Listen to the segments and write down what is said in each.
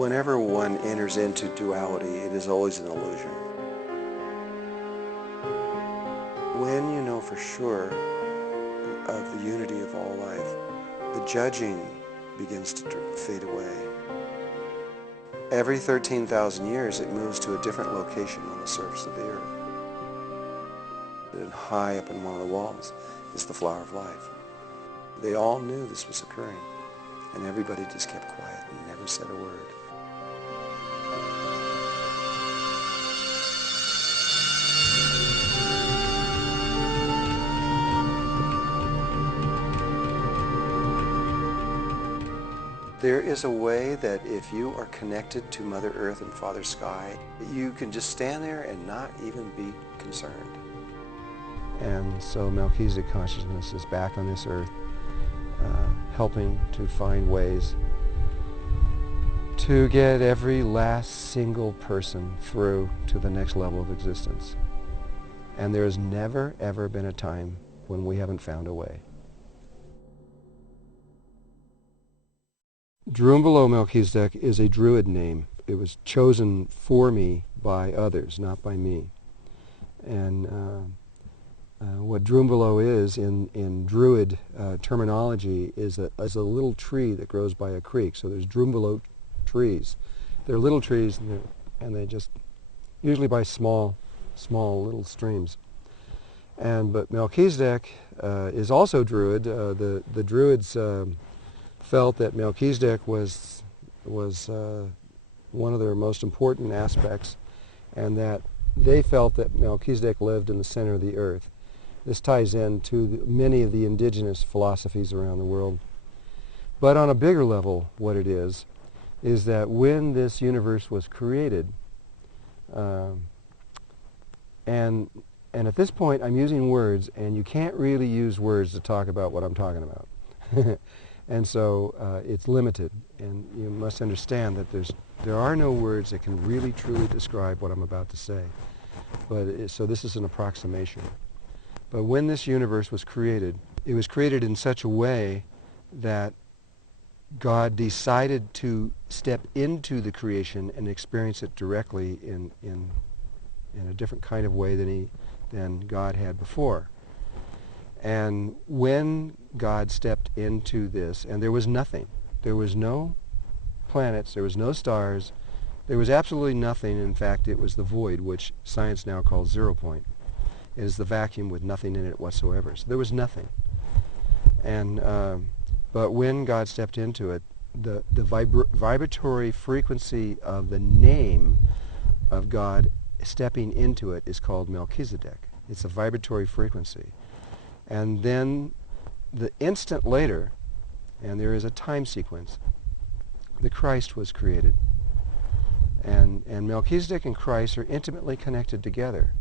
Whenever one enters into duality, it is always an illusion. When you know for sure of the unity of all life, the judging begins to fade away. Every 13,000 years, it moves to a different location on the surface of the earth. And high up in one of the walls is the flower of life. They all knew this was occurring, and everybody just kept quiet and never said a word. There is a way that if you are connected to Mother Earth and Father Sky, you can just stand there and not even be concerned. And so Melchizedek consciousness is back on this earth, helping to find ways to get every last single person through to the next level of existence. And there has never, ever been a time when we haven't found a way. Drúnvalo Melchizedek is a Druid name. It was chosen for me by others, not by me. And what Drúnvalo is in Druid terminology is a little tree that grows by a creek. So there's Drúnvalo trees. They're little trees, and they just usually by small little streams. But Melchizedek is also Druid. The Druids felt that Melchizedek was one of their most important aspects, and that they felt that Melchizedek lived in the center of the earth. This ties into many of the indigenous philosophies around the world. But on a bigger level, what it is that when this universe was created, and at this point I'm using words, and you can't really use words to talk about what I'm talking about. And so it's limited, and you must understand that there are no words that can really truly describe what I'm about to say. So this is an approximation. But when this universe was created, it was created in such a way that God decided to step into the creation and experience it directly in a different kind of way than God had before. And when God stepped into this, and there was nothing, there was no planets, there was no stars, there was absolutely nothing. In fact, it was the void, which science now calls 0 point. It is the vacuum with nothing in it whatsoever. So there was nothing. And but when God stepped into it, the vibratory frequency of the name of God stepping into it is called Melchizedek. It's a vibratory frequency. And then the instant later, and there is a time sequence, the Christ was created. And Melchizedek and Christ are intimately connected together.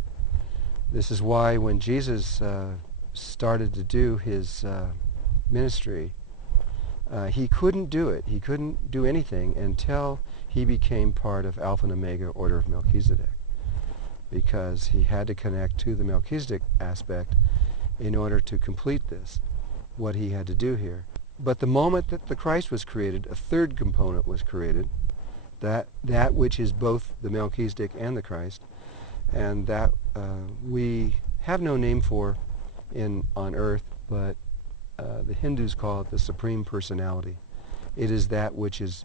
This is why when Jesus started to do his ministry, he couldn't do it. He couldn't do anything until he became part of Alpha and Omega Order of Melchizedek, because he had to connect to the Melchizedek aspect in order to complete this, what he had to do here. But the moment that the Christ was created, a third component was created, that which is both the Melchizedek and the Christ, and that we have no name for on earth, but the Hindus call it the Supreme Personality. It is that which is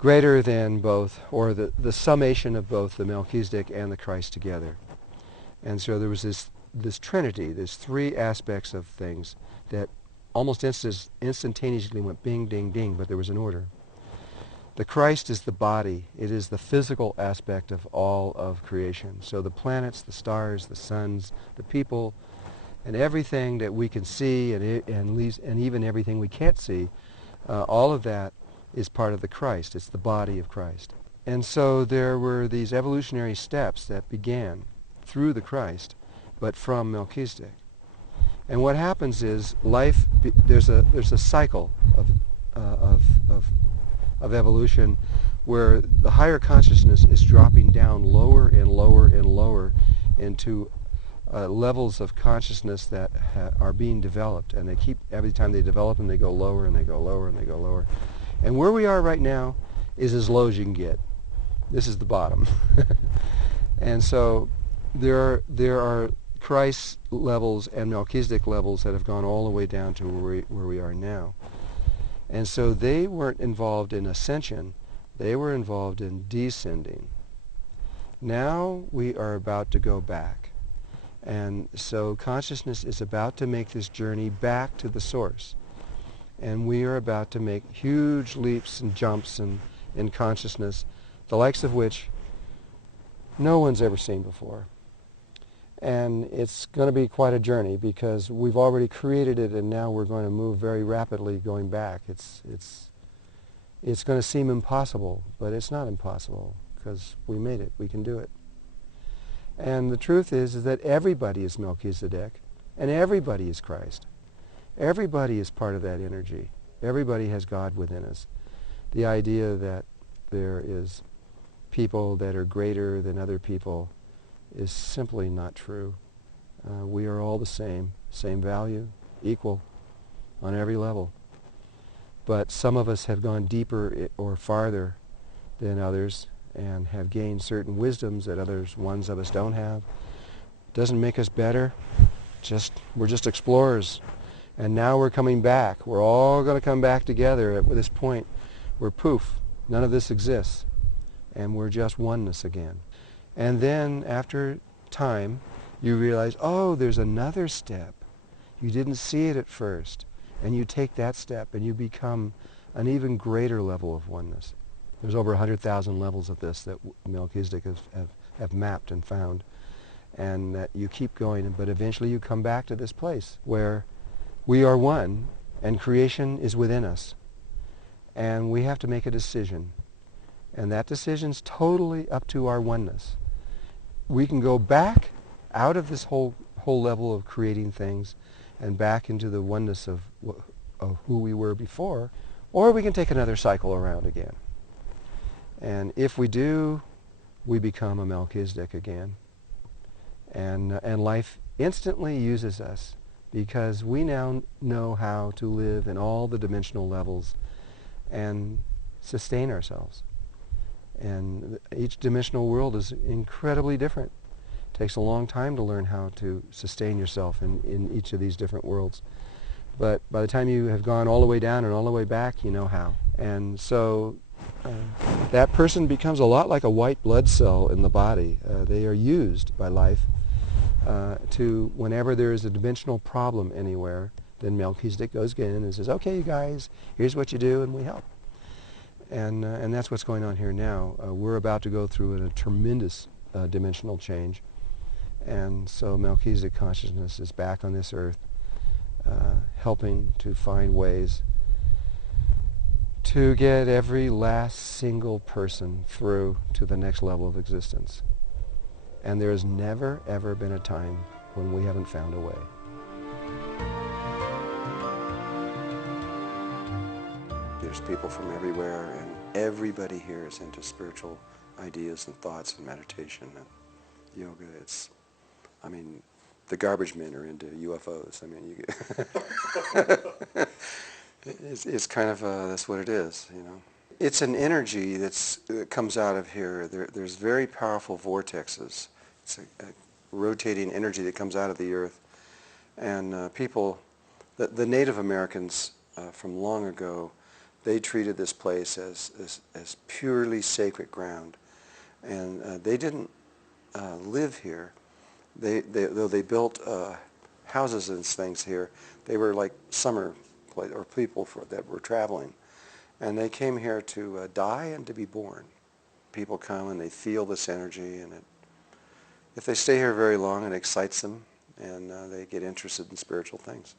greater than both, or the summation of both the Melchizedek and the Christ together. And so there was this trinity, there's three aspects of things that almost instantaneously went bing, ding, ding, but there was an order. The Christ is the body. It is the physical aspect of all of creation. So the planets, the stars, the suns, the people, and everything that we can see, and even everything we can't see, all of that is part of the Christ. It's the body of Christ. And so there were these evolutionary steps that began through the Christ, but from Melchizedek. And what happens is there's a cycle of evolution where the higher consciousness is dropping down lower and lower and lower into levels of consciousness that are being developed, and they keep, every time they develop them, they go lower and they go lower and they go lower. And where we are right now is as low as you can get. This is the bottom. And so there are Christ levels and Melchizedek levels that have gone all the way down to where we are now. And so they weren't involved in ascension. They were involved in descending. Now we are about to go back. And so consciousness is about to make this journey back to the source. And we are about to make huge leaps and jumps in consciousness, the likes of which no one's ever seen before. And it's going to be quite a journey because we've already created it and now we're going to move very rapidly going back. It's going to seem impossible, but it's not impossible because we made it. We can do it. And the truth is that everybody is Melchizedek and everybody is Christ. Everybody is part of that energy. Everybody has God within us. The idea that there is people that are greater than other people is simply not true. We are all the same value, equal on every level. But some of us have gone deeper or farther than others and have gained certain wisdoms that ones of us don't have. Doesn't make us better. We're just explorers. And now we're coming back. We're all going to come back together at this point where poof, none of this exists. And we're just oneness again. And then after time, you realize, oh, there's another step. You didn't see it at first. And you take that step and you become an even greater level of oneness. There's over 100,000 levels of this that Melchizedek have mapped and found. And that you keep going, but eventually you come back to this place where we are one and creation is within us. And we have to make a decision. And that decision's totally up to our oneness. We can go back out of this whole level of creating things and back into the oneness of who we were before, or we can take another cycle around again. And if we do, we become a Melchizedek again. And life instantly uses us because we now know how to live in all the dimensional levels and sustain ourselves. And each dimensional world is incredibly different. It takes a long time to learn how to sustain yourself in each of these different worlds. But by the time you have gone all the way down and all the way back, you know how. And so that person becomes a lot like a white blood cell in the body. They are used by life to, whenever there is a dimensional problem anywhere, then Melchizedek goes in and says, okay, you guys, here's what you do, and we help. And that's what's going on here now. We're about to go through a tremendous dimensional change. And so Melchizedek consciousness is back on this earth, helping to find ways to get every last single person through to the next level of existence. And there has never, ever been a time when we haven't found a way. There's people from everywhere, and everybody here is into spiritual ideas and thoughts and meditation and yoga. The garbage men are into UFOs. It's kind of, that's what it is, you know. It's an energy that comes out of here. There's very powerful vortexes. It's a rotating energy that comes out of the earth. And people, the Native Americans from long ago, they treated this place as purely sacred ground. And they didn't live here. Though they built houses and things here, they were like summer place, or people that were traveling. And they came here to die and to be born. People come and they feel this energy, and if they stay here very long, it excites them, and they get interested in spiritual things.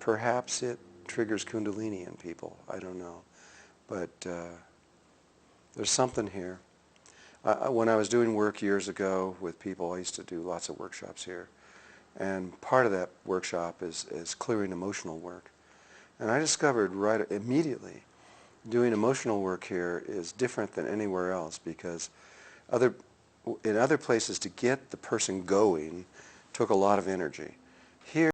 Perhaps it triggers Kundalini in people. I don't know. But there's something here. When I was doing work years ago with people, I used to do lots of workshops here. And part of that workshop is clearing emotional work. And I discovered right immediately doing emotional work here is different than anywhere else, because in other places to get the person going took a lot of energy. Here